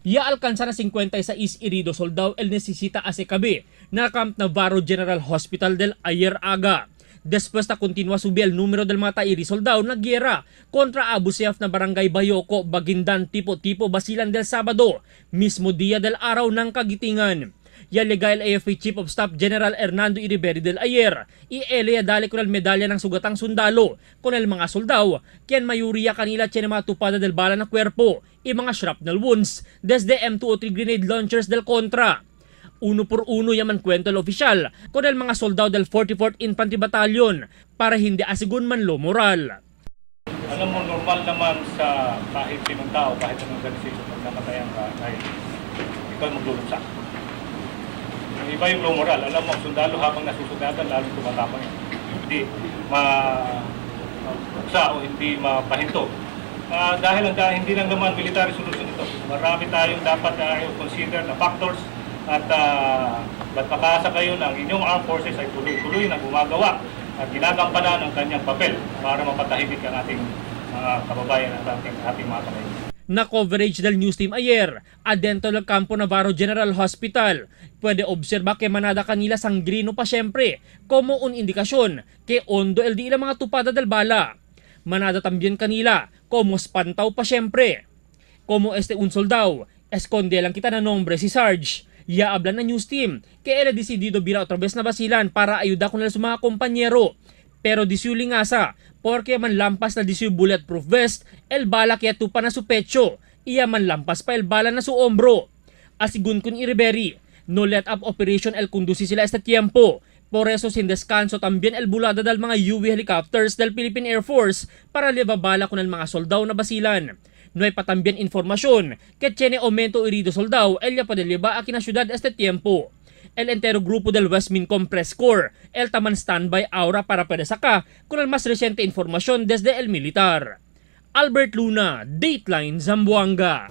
Ya alcanza na 56 heridos soldado el necesita ACKB na camp Navarro General Hospital del Ayer Aga. Después na continua subir el número del mga tairi soldado na giyera kontra Abu Sayyaf na Barangay Bayoko, Bagindan, Tipo-Tipo, Basilan del Sabado, mismo dia del araw ng kagitingan. Ya legal AFP Chief of Staff General Hernando Iriberi del Ayer, ielea dali con el medalya ng sugatang sundalo con el mga soldado, kian mayuriya kanila tiyan mga tupada del bala na kwerpo, i mga shrapnel wounds, desde M203 grenade launchers del kontra. Uno por uno yaman kwento el opisyal con el mga soldado del 44th Infantry Battalion para hindi asigun man lo moral. Alam mo, normal naman sa kahit sinong tao, kahit anong organisasyon, magkamatayan ka, ay ikaw maglulunsa. Yung iba yung low moral. Alam mo, ang sundalo habang nasusundagan, lalong tumatapang yan. Hindi mapuksa o hindi mapahinto. Dahil hindi lang naman military solution ito. Marami tayong dapat consider na factors at ba't makaasa kayo ng inyong armed forces ay tuloy-tuloy na gumagawa at ginagampanan ang kanyang papel para mapatahimik ang ating mga kababayan at ating mga kamay. Na coverage del news team ayer, adentro del Campo Navarro General Hospital, puede observa que manada kanila sangrino pa siyempre, como un indikasyon que hondo el di mga tupada del bala. Manada también kanila, como espantaw pa siyempre. Como un soldado, esconde lang kita na nombre si Sarge. Ya habla na news team que él decidido vira otra vez na Basilan para ayuda con el mga kompanyero. Pero disyuli nga sa, porque man lampas na disyuli bulletproof vest, el bala kaya tupa na su pecho, iya man lampas pa el bala na su ombro. Asigun kun Iriberi, no let up operation el conduci sila este tiempo. Por eso sin descanso también el bulada del mga UV helicopters del Philippine Air Force para libabala con el mga soldado na Basilan. No hay pa también informasyon que tiene aumento herido soldado el ya padeliba aquí na syudad este tiempo. El entero grupo del West Mincom Press Corps, el taman standby ahora para pedesaka con el más reciente informasyon desde el militar. Albert Luna, Dateline Zamboanga.